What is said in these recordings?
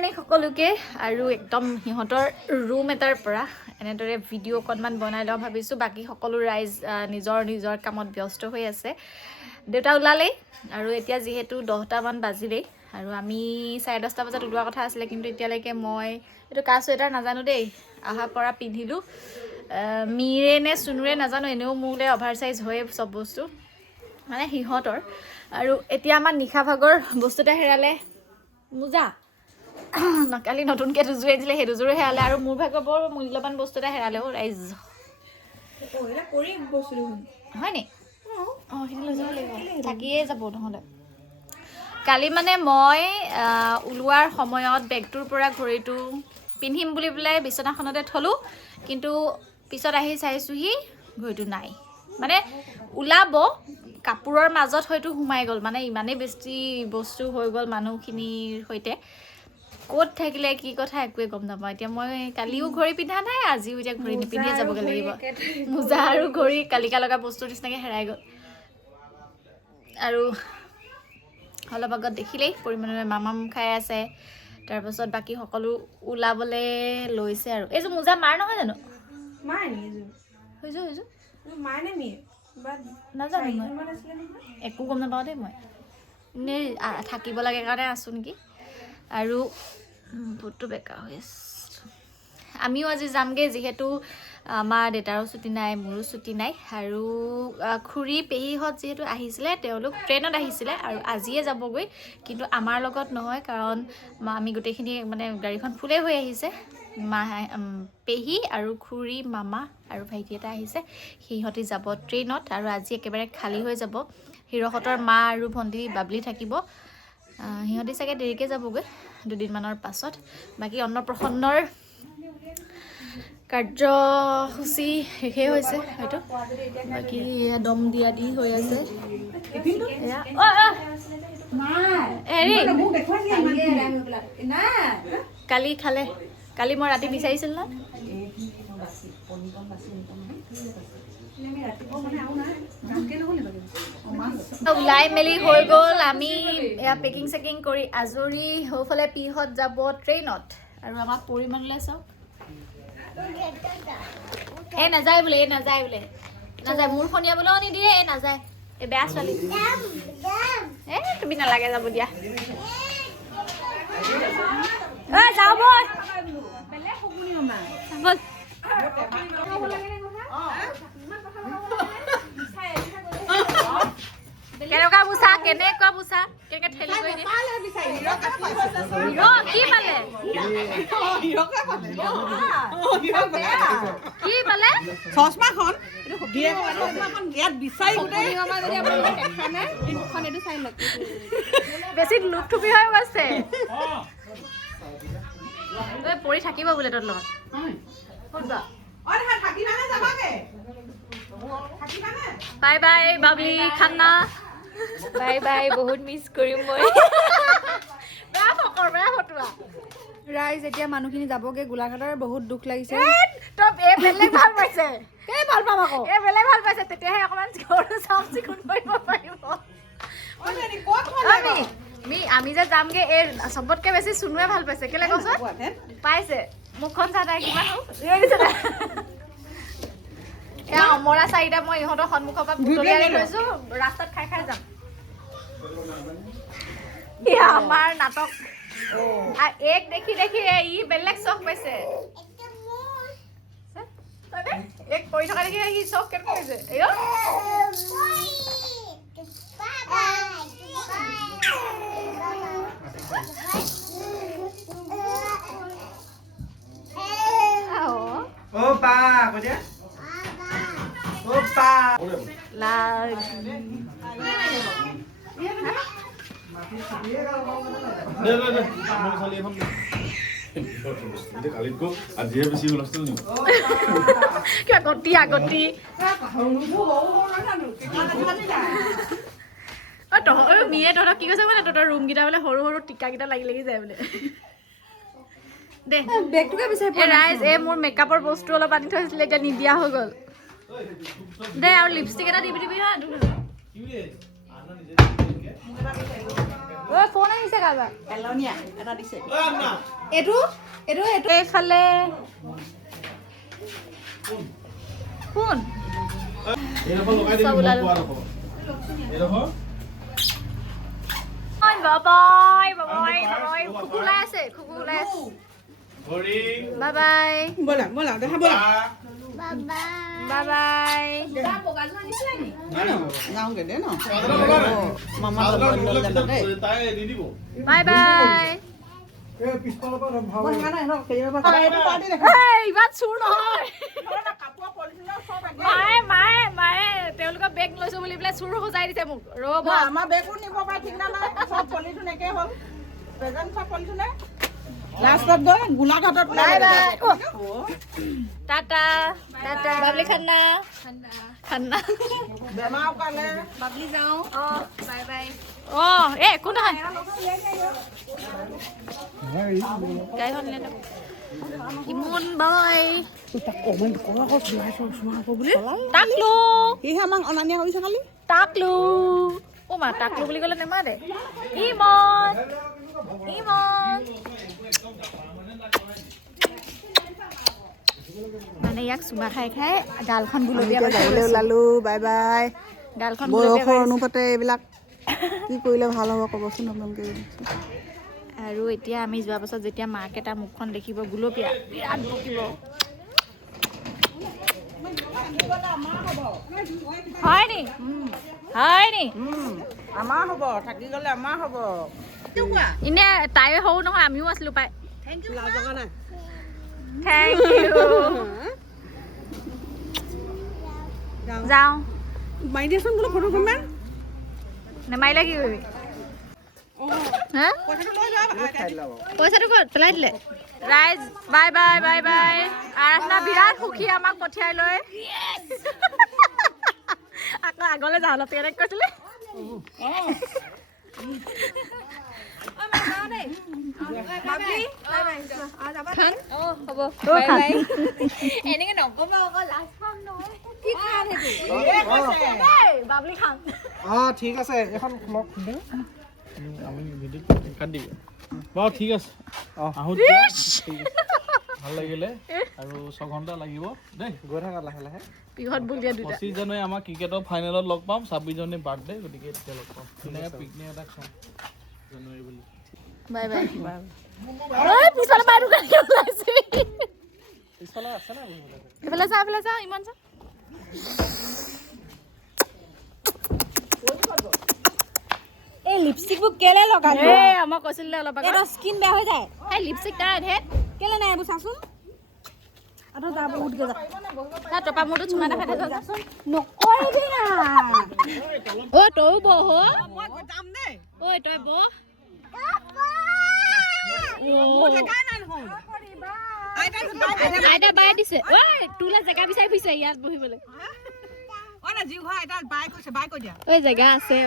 সকলোকে আৰু একদম সিহঁতৰ ৰুম এটাৰ পৰা এনেদৰে ভিডিঅ' অকণমান বনাই লওঁ ভাবিছোঁ। বাকী সকলো ৰাইজ নিজৰ নিজৰ কামত ব্যস্ত হৈ আছে। দেউতা ওলালেই আৰু এতিয়া যিহেতু 10টামান বাজিলেই আৰু আমি 10:30 বজাত ওলোৱা কথা আছিলে, কিন্তু এতিয়ালৈকে মই এইটো কা চুৱেটাৰ নাজানো দেই, অহাৰ পৰা পিন্ধিলোঁ। মিৰে নে চুনুৰে নাজানো, এনেও মোলৈ অভাৰ চাইজ হয়ে চব বস্তু, মানে সিহঁতৰ। আৰু এতিয়া আমাৰ নিশা ভাগৰ বস্তু এটা হেৰালে, মোজা। কালি নতুনকৈ দুযোৰ আনিছিলে, সেই দুযোৰো হেৰালে আৰু মোৰ ভাগৰ বৰ মূল্যৱান বস্তু এটা হেৰালেও ৰাইজ। হয়নি? অঁ, সেইটো লৈ যাব লাগিব, থাকিয়ে যাব নহ'লে। কালি মানে মই ওলোৱাৰ সময়ত বেগটোৰ পৰা ঘড়ীটো পিন্ধিম বুলি পেলাই বিচনাখনতে থলোঁ, কিন্তু পিছত আহি চাইছোঁহি ঘড়ীটো নাই। মানে ওলাব কাপোৰৰ মাজত হয়তো সোমাই গ'ল, মানে ইমানেই বেছি বস্তু হৈ গ'ল মানুহখিনিৰ সৈতে। ক'ত থাকিলে কি কথা একোৱে গম নাপাওঁ। এতিয়া মই কালিও ঘড়ী পিন্ধা নাই, আজিও এতিয়া ঘড়ী নিপিন্ধিয়ে যাবগৈ লাগিব। মোজা আৰু ঘড়ী কালিকা লগা বস্তুৰ নিচিনাকৈ হেৰাই গ'ল। আৰু অলপ আগত দেখিলেই পৰিমাণে মামাম খাই আছে, তাৰপাছত বাকী সকলো ওলাবলৈ লৈছে। আৰু এইযোৰ মোজা মাৰ নহয় জানো? নাজানো মই, একো গম নাপাওঁ দেই। মই এনেই থাকিব লাগে কাৰণে আছোঁ নেকি। আৰু ভোটটো বেকা হৈ আছে। আমিও আজি যামগৈ, যিহেতু আমাৰ দেউতাৰো ছুটি নাই, মোৰো ছুটি নাই। আৰু খুৰী পেহীহঁত যিহেতু আহিছিলে, তেওঁলোক ট্ৰেইনত আহিছিলে আৰু আজিয়ে যাবগৈ, কিন্তু আমাৰ লগত নহয়, কাৰণ আমি গোটেইখিনি মানে গাড়ীখন ফুলেই হৈ আহিছে। পেহী আৰু খুৰী, মামা আৰু ভাইটি এটা আহিছে, সিহঁতি যাব ট্ৰেইনত। আৰু আজি একেবাৰে খালী হৈ যাব। হিৰহঁতৰ মা আৰু ভণ্টি বাবলি থাকিব, সিহঁতি চাগে দেৰিকৈ যাবগৈ, দুদিনমানৰ পাছত। বাকী অন্নপ্ৰসন্নৰ কাৰ্যসূচী শেষেই হৈছে হয়তো। বাকী এয়া দম দিয়া দি হৈ আছে। হেৰি কালি খালে, কালি মই ৰাতি বিচাৰিছিলোঁ ন। ওলাই মেলি হৈ গ'ল, আমি এয়া পেকিং চেকিং কৰি আজৰি হৈফালে পিহঁত যাব ট্ৰেইনত। আৰু আমাক পৰিমাণলৈ চাওক, এই নাযায় বোলে, নাযায় মোৰ খনিয়াবলৈও নিদিয়ে, নাযায়, এই বেয়া ছোৱালী। তুমি নালাগে যাব দিয়া। যাওঁ বল, কেনেকুৱা বুচা, কেনেকুৱা বুচা, কেনেকে ঠেলি কৰি দিয়ে। কি পালে, কি পালে? চশমাখন বেছি লুক থুপি হৈ গৈছে, পৰি থাকিব বোলে তোৰ লগত। বাই বাই বাবলি খানা, বাই বাই, বহুত মিছ কৰিম মই। বেয়া ফকৰ, বেয়া ফটোৱা ৰাইজ। এতিয়া মানুহখিনি যাবগে গোলাঘাটৰ, বহুত দুখ লাগিছে। বেলেগ ভাল পাইছে, ভাল পাম আকৌ, বেলেগ ভাল পাইছে, তেতিয়াহে অকণমান চাফ চিকুণ কৰিব পাৰিব। আমি যে যামগে, এই চবতকে বেছি চুনুৱে ভাল পাইছে, কেলে কচোন পাইছে। মুখখন চা তাই কিমান এয়া অমৰা 4টা মই ইহঁতৰ সন্মুখৰ পৰা বুটলিয়াই লৈছো, ৰাস্তাত খাই খাই যাম। এয়া আমাৰ নাটক, এক দেখি দেখি ই বেলেগ চখ পাইছে। এক কৰি থকা দেখি সি চখ কেনেকৈ পাইছে। কিবা গতি আগতি মিয়ে তহঁতক কি কৈছে মানে, তহঁতৰ ৰুমকেইটা বোলে সৰু সৰু টিকাকেইটা লাগি লাগি যায় বোলে। দে বেগটোকে বিচাৰি পোৱা নাই ৰাইজ। এই মোৰ মেকআপৰ বস্তু অলপ আনি থৈছিলে, এতিয়া নিদিয়া হৈ গ'ল। দে আৰু লিপষ্টিক এটা দিবি হা। ঐ ফোন আহিছে কাৰোবাৰ এলনীয়া এটা দিছে এইটো এইটো এইটো এইফালে কোন চব ওলালো বাবাই বাবাই বাবাই খুকু ওলাই আছে বাই বাই ব'লা ব'লা দেখা ব'লা বাই বাই যাওঁগে দে ন মামা লৈ যাবা দেই বাই বাই ইমান চুৰ নহয় মায়ে মায়ে তেওঁলোকৰ বেগ লৈছো বুলি পেলাই চুৰ সজাই দিছে মোক ৰ'ব আমাৰ বেগো নিব পাৰে ঠিক নাই চব পলিথিন একেই হ'ল প্ৰেজেণ্ট চব পলিথিনে লাষ্টত গৈ গোলাঘাটত বাই বাই টাটা টাটা বাবলি খান্না খান্না বেমাৰ কাৰণে বাবলি যাওঁ বাই বাই একো নহয় গাড়ীখন লৈ লওক ইমন বাই টাকলো সিহে আমাক অনা নিয়া কৰিছে কালি টাকলো মা টাকলো বুলি ক'লে নেমাতে ইমন ইমন মানে ইয়াক চুমা খাই খাই গালখন গুলপীয়া যাবলৈ ওলালো বাই বাই গালখন বয়সৰ অনুপাতে এইবিলাক কি কৰিলে ভাল হ'ব ক'বচোন আপোনালোকে আৰু এতিয়া আমি যোৱাৰ পাছত যেতিয়া মাকে তাৰ মুখখন দেখিব গুলপীয়া বিৰাট বকিব হয় নি আমাৰ হ'ব থাকি গ'লে আমাৰ হ'ব এনে তাই সৰু নহয় আমিও আছিলো পাই থেংক ইউ নাই থেংক ইউ যাওঁ মাৰি দিয়াচোন বোলো ফটোখনমান নেমাৰিলে কি কৰিবি হা পইচাটো ক'ত পেলাই দিলে ৰাইজ বাই বাই বাই বাই আৰাধনা বিৰাট সুখী আমাক পঠিয়াই লৈ আকৌ আগলৈ যাওঁ অলপ কেনেকৈ কৈছিলে এনেকে নকবা আকৌ লাষ্ট পাম নহয় বাবলি খাম ঠিক আছে এখন ব্লগ আমি ভিডিঅ' কাট দিবি বাৰু ঠিক আছে আহোঁ ভাল লাগিলে আৰু 6 ঘণ্টা লাগিব দেই গৈ থাকা লাহে লাহে পিহত বুলিয়া দুটা 25 জানুৱাৰী আমাৰ ক্ৰিকেটৰ ফাইনেলত লগ পাম 26 জানুৱাৰী বাৰ্থডে গতিকে তেতিয়া লগ পাম ধুনীয়াকৈ পিকনিক এটা খাম জানুৱাৰী বুলি বাই বাই পিছফালে বাই দোকান ওলাইছে পিছফালে আছে না এইফালে চা ইমান চা এই লিপষ্টিকবোৰ কেলে লগালি মই কৈছিলো অলপ আগত এইটো স্কিন বেয়া হৈ যায় এই লিপষ্টিক নাই ধেৰ কেলে নাই এইবোৰ চাচোন আৰু যা বহুত গজা তাৰ টপা মূৰটো চুমা এটা খাই যাচোন নকৰিবি না তইও বহ মই যাম দেই ঐ তই বহ জেগাই নাই নহয় আইতা বাই দিছে ঐ তোলে জেগা বিচাৰি ফুৰিছে ইয়াত বহিবলৈ না জিউ ঘৰ এটা বাই কৈছে বাই কৈ দিয়া ঐ জেগা আছে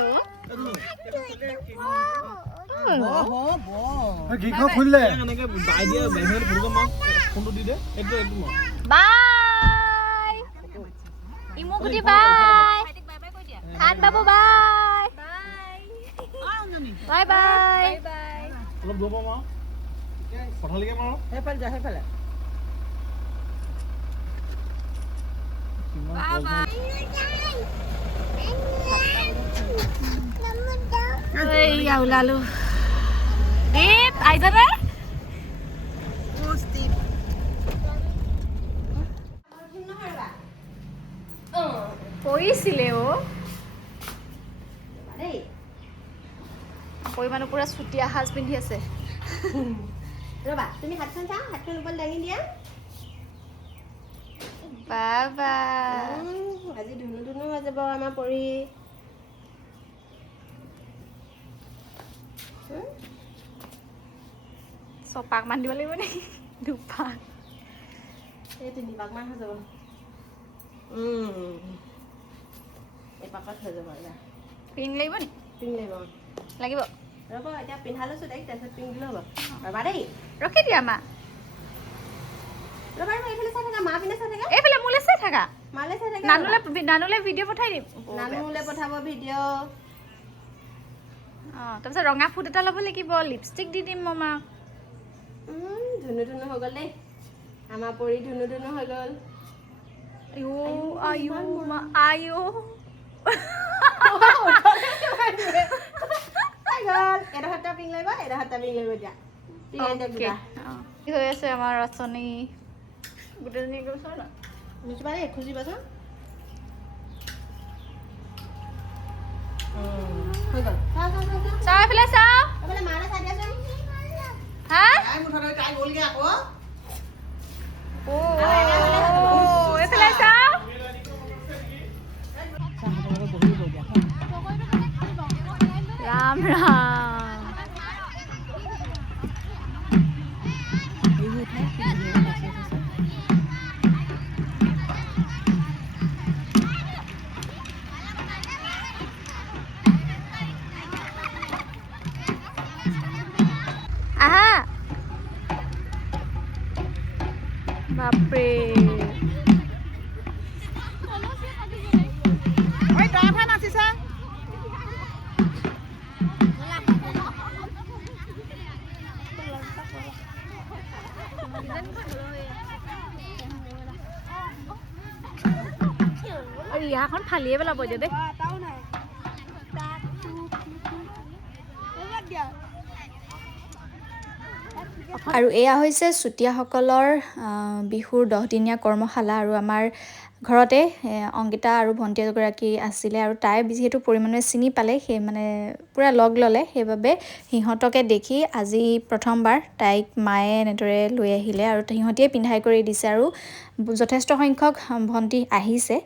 গীতখন খুলিলে এনেকৈ বাই দিয়ে বাহিৰত ফুৰিব মাক ফোনটো দি দে এইটো মই বাই ইমুগুটি বাই খান বাবু বাই বাই বাই অলপ দূৰ পাম আৰু পথালিকে মাৰো সেইফালে যা সেইফালে এইয়া ওলালো দীপ আহিছানে পৰিছিলে পৰিমাণো পুৰা চুতীয়া সাজ পিন্ধি আছে ৰবা তুমি হাতখন চা হাতখন ওপৰত দাঙি দিয়া বাবা আজি ধুনু ধুনু হৈ যাব আমাৰ পৰি চপাক মান দিব লাগিব নেকি দুপাক এই 3 পাকমান হৈ যাব এপাকত হৈ যাব পিন লাগিব নি পিং লাগিব লাগিব ৰ'ব এতিয়া পিন্ধা লৈছোঁ তাইক তাৰপিছত পিং দিলে হ'ব ৰ'বা দেই ৰখি দিয়া মা ৰ'বা ৰ'বা এইফালে চাই থাকা মা পিনে চাই থাকা এইফালে মোলৈ চাই থাকা মালে চাই থাকা নানুলে ভিডিঅ' পঠাই দিম নানুলে পঠাব ভিডিঅ' অঁ তাৰপিছত ৰঙা ফুট এটা ল'ব লাগিব, লিপষ্টিক দি দিম মামাক। ধুনু ধুনু হৈ গ'ল দেই, আমাৰ পৰি ধুনু ধুনু হৈ গ'ল। আয়ো এডোখৰটা পিং লাগিব, এডোখৰটা পিং লাগিব এতিয়া। কি হৈ আছে আমাৰ ৰচনী গোটেইজনী গৈছে ন খুজিবা দেই, খুজিবাচোন। হৈ গ'ল। চাওঁ এইফালে চাওঁ। মালে চাই দিয়াচোন। হা তাই মুঠতে তাই গ'লগে আকৌ। এইফালে চাওঁ। ৰাম ৰাম আহা বাপৰে ঐ তইহে নাচিছা। ৰিহাখন ফালিয়ে পেলাব এতিয়া দেই। আৰু এয়া হৈছে চুতীয়াসকলৰ বিহুৰ 10দিনীয়া কৰ্মশালা। আৰু আমাৰ ঘৰতে অংকিতা আৰু ভণ্টি এগৰাকী আছিলে, আৰু তাই যিহেতু পৰিমাণে চিনি পালে, সেই মানে পূৰা লগ ল'লে, সেইবাবে সিহঁতকে দেখি আজি প্ৰথমবাৰ তাইক মায়ে এনেদৰে লৈ আহিলে আৰু সিহঁতিয়ে পিন্ধাই কৰি দিছে। আৰু যথেষ্ট সংখ্যক ভণ্টি আহিছে।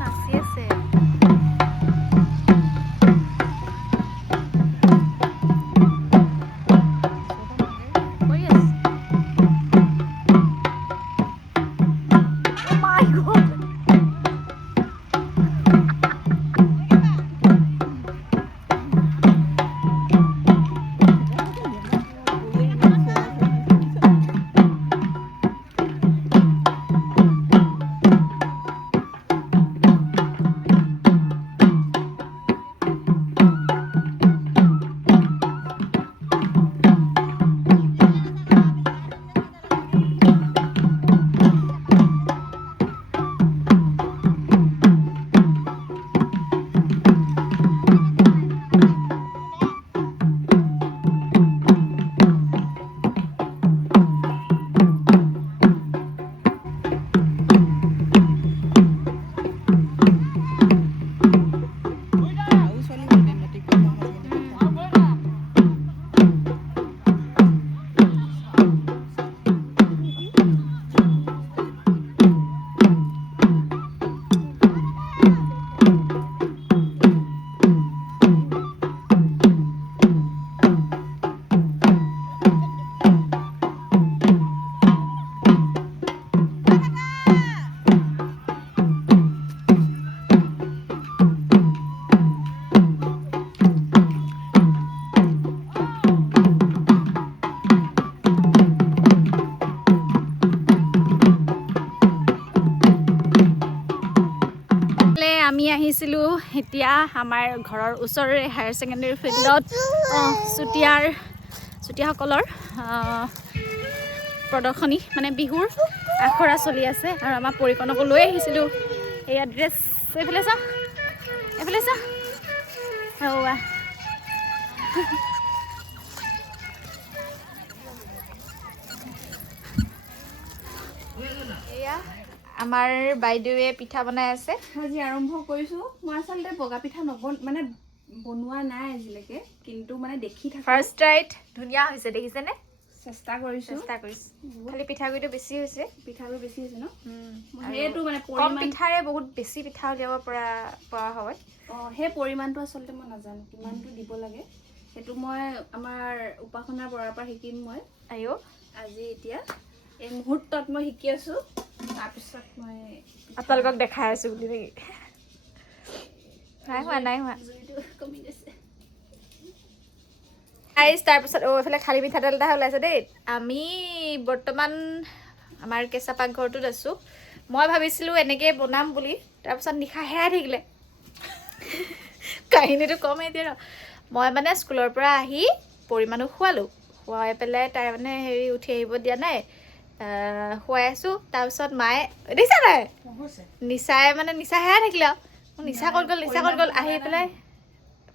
নাচি আছে কৰি আছে। Oh my God. আমি আহিছিলোঁ এতিয়া আমাৰ ঘৰৰ ওচৰৰে হায়াৰ ছেকেণ্ডেৰী ফিল্ডত চুতীয়াসকলৰ প্ৰদৰ্শনী মানে বিহুৰ আখৰা চলি আছে। আৰু আমাৰ পৰিকণকো লৈ আহিছিলোঁ। এয়া ড্ৰেছ এইফালে চাওঁ, এইফালে চাওঁ। এয়া আমাৰ বাইদেৱে পিঠা বনাই আছে। আজি আৰম্ভ কৰিছোঁ। মই আচলতে বগা পিঠা বনোৱা নাই আজিলৈকে, কিন্তু মানে দেখি থাকোঁ। ফাৰ্ষ্ট ট্ৰাইত ধুনীয়া হৈছে, দেখিছেনে? চেষ্টা কৰিছোঁ। খালি পিঠাগুড়িটো বেছি হৈছে। পিঠাটো বেছি হৈছে ন? সেইটো মানে কম পিঠাৰে বহুত বেছি পিঠা উলিয়াব পৰা হয়। সেই পৰিমাণটো আচলতে মই নাজানো কিমানটো দিব লাগে। সেইটো মই আমাৰ উপাসনা বৰাৰ পৰা শিকিম মই। আজি এতিয়া এই মুহূৰ্তত মই শিকি আছোঁ। তাৰপিছত মই আপোনালোকক দেখাই আছোঁ বুলি নেকি? নাই হোৱা কমি গৈছে। তাৰপিছত এইফালে খালী মিঠাতেল এটা ওলাইছে দেই। আমি বৰ্তমান আমাৰ কেঁচা পাকঘৰটোত আছোঁ। মই ভাবিছিলোঁ এনেকৈ বনাম বুলি, তাৰপিছত নিশা হেৰাই থাকিলে। কাহিনীটো কমেই দিয়ে ন। মই মানে স্কুলৰ পৰা আহি পৰিমাণক শুৱালোঁ, শুৱাই পেলাই তাই মানে উঠি আহিব দিয়া নাই, শুৱাই আছোঁ। তাৰপিছত মায়ে দেখিছা নাই নিচা হেৰাই থাকিলে আৰু মোৰ নিচা ক'ত গ'ল আহি পেলাই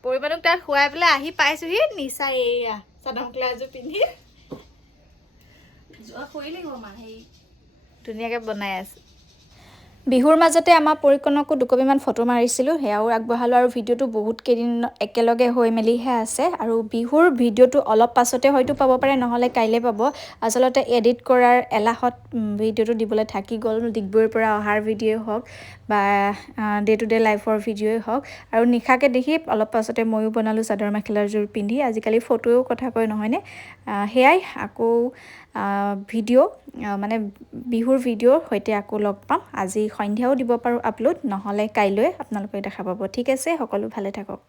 পৰিমাণক তাত শুৱাই পেলাই আহি পাইছোঁহি নিচা এইয়া চাদৰ মেখেলা এযোৰ পিন্ধি ধুনীয়াকৈ বনাই আছে। বিহুৰ মাজতে আমাৰ পৰিকণকো দুকপিমান ফটো মাৰিছিলোঁ, সেয়াও আগবঢ়ালোঁ আৰু ভিডিঅ'টো বহুত কেইদিন একেলগে হৈ মেলিহে আছে। আৰু বিহুৰ ভিডিঅ'টো অলপ পাছতে হয়তো পাব পাৰে, নহ'লে কাইলৈ পাব। আচলতে এডিট কৰাৰ এলাহত ভিডিঅ'টো দিবলৈ থাকি গ'ল, ডিগবৈৰ পৰা অহাৰ ভিডিঅ'ই হওক বা ডে টু ডে লাইফৰ ভিডিঅ'ই হওক। আৰু নিশাকে দেখি অলপ পাছতে ময়ো বনালোঁ চাদৰ মেখেলাযোৰ পিন্ধি। আজিকালি ফটোও কথা কয় নহয়নে। সেয়াই আকৌ ভিডিঅ' মানে বিহুৰ ভিডিঅ'ৰ সৈতে আকৌ লগ পাম। আজি সন্ধিয়াও দিব পাৰোঁ আপলোড, নহ'লে কাইলৈ আপোনালোকে দেখা পাব। ঠিক আছে, সকলো ভালে থাকক।